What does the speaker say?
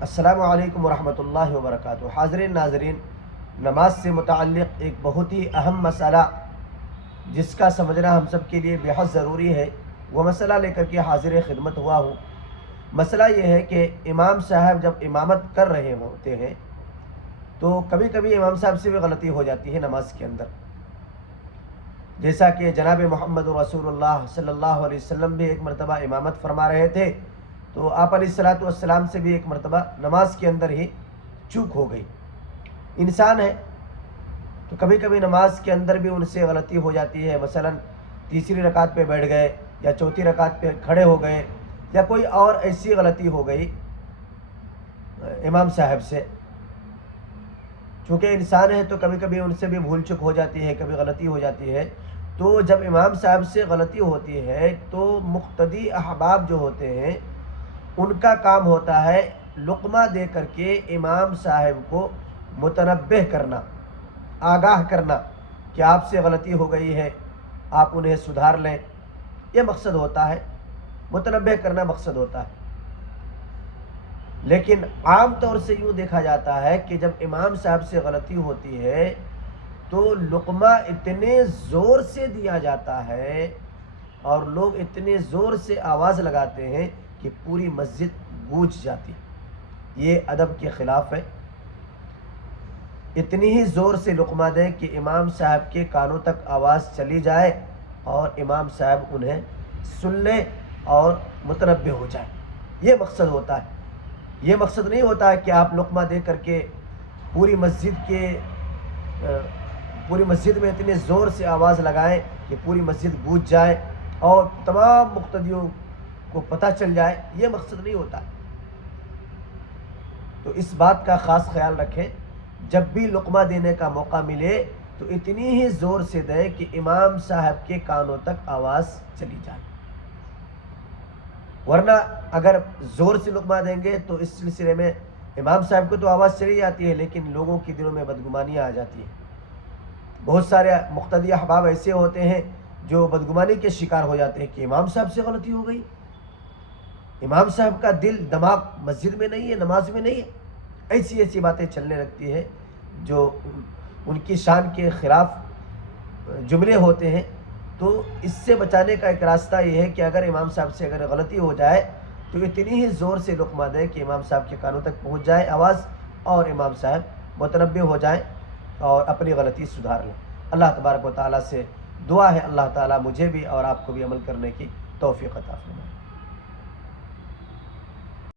السلام علیکم ورحمۃ اللہ وبرکاتہ۔ حاضرین ناظرین، نماز سے متعلق ایک بہت ہی اہم مسئلہ جس کا سمجھنا ہم سب کے لیے بہت ضروری ہے، وہ مسئلہ لے کر کے حاضر خدمت ہوا ہوں۔ مسئلہ یہ ہے کہ امام صاحب جب امامت کر رہے ہوتے ہیں تو کبھی کبھی امام صاحب سے بھی غلطی ہو جاتی ہے نماز کے اندر، جیسا کہ جناب محمد رسول اللہ صلی اللہ علیہ وسلم بھی ایک مرتبہ امامت فرما رہے تھے تو آپ علیہ الصلاۃ والسلام سے بھی ایک مرتبہ نماز کے اندر ہی چوک ہو گئی۔ انسان ہے تو کبھی کبھی نماز کے اندر بھی ان سے غلطی ہو جاتی ہے، مثلا تیسری رکعت پہ بیٹھ گئے یا چوتھی رکعت پہ کھڑے ہو گئے یا کوئی اور ایسی غلطی ہو گئی امام صاحب سے۔ چونکہ انسان ہے تو کبھی کبھی ان سے بھی بھول چک ہو جاتی ہے، کبھی غلطی ہو جاتی ہے۔ تو جب امام صاحب سے غلطی ہوتی ہے تو مقتدی احباب جو ہوتے ہیں ان کا کام ہوتا ہے لقمہ دے کر کے امام صاحب کو متنبہ کرنا، آگاہ کرنا کہ آپ سے غلطی ہو گئی ہے، آپ انہیں سدھار لیں۔ یہ مقصد ہوتا ہے، متنبہ کرنا مقصد ہوتا ہے۔ لیکن عام طور سے یوں دیکھا جاتا ہے کہ جب امام صاحب سے غلطی ہوتی ہے تو لقمہ اتنے زور سے دیا جاتا ہے اور لوگ اتنے زور سے آواز لگاتے ہیں کہ پوری مسجد گونج جاتی۔ یہ ادب کے خلاف ہے۔ اتنی ہی زور سے لقمہ دیں کہ امام صاحب کے کانوں تک آواز چلی جائے اور امام صاحب انہیں سن لیں اور متنبہ ہو جائے۔ یہ مقصد ہوتا ہے۔ یہ مقصد نہیں ہوتا ہے کہ آپ لقمہ دے کر کے پوری مسجد میں اتنے زور سے آواز لگائیں کہ پوری مسجد گونج جائے اور تمام مقتدیوں کو پتہ چل جائے۔ یہ مقصد نہیں ہوتا۔ تو اس بات کا خاص خیال رکھیں، جب بھی لقمہ دینے کا موقع ملے تو اتنی ہی زور سے دیں کہ امام صاحب کے کانوں تک آواز چلی جائے، ورنہ اگر زور سے لقمہ دیں گے تو اس سلسلے میں امام صاحب کو تو آواز چلی جاتی ہے لیکن لوگوں کے دلوں میں بدگمانیاں آ جاتی ہیں۔ بہت سارے مقتدی احباب ایسے ہوتے ہیں جو بدگمانی کے شکار ہو جاتے ہیں کہ امام صاحب سے غلطی ہو گئی، امام صاحب کا دل دماغ مسجد میں نہیں ہے، نماز میں نہیں ہے۔ ایسی ایسی باتیں چلنے لگتی ہے جو ان کی شان کے خلاف جملے ہوتے ہیں۔ تو اس سے بچانے کا ایک راستہ یہ ہے کہ اگر امام صاحب سے اگر غلطی ہو جائے تو اتنی ہی زور سے لقمہ دیں کہ امام صاحب کے کانوں تک پہنچ جائے آواز اور امام صاحب متنبہ ہو جائیں اور اپنی غلطی سدھار لیں۔ اللہ تبارک و تعالیٰ سے دعا ہے اللہ تعالیٰ مجھے بھی اور آپ کو بھی عمل کرنے کی توفیق عطا فرمائے۔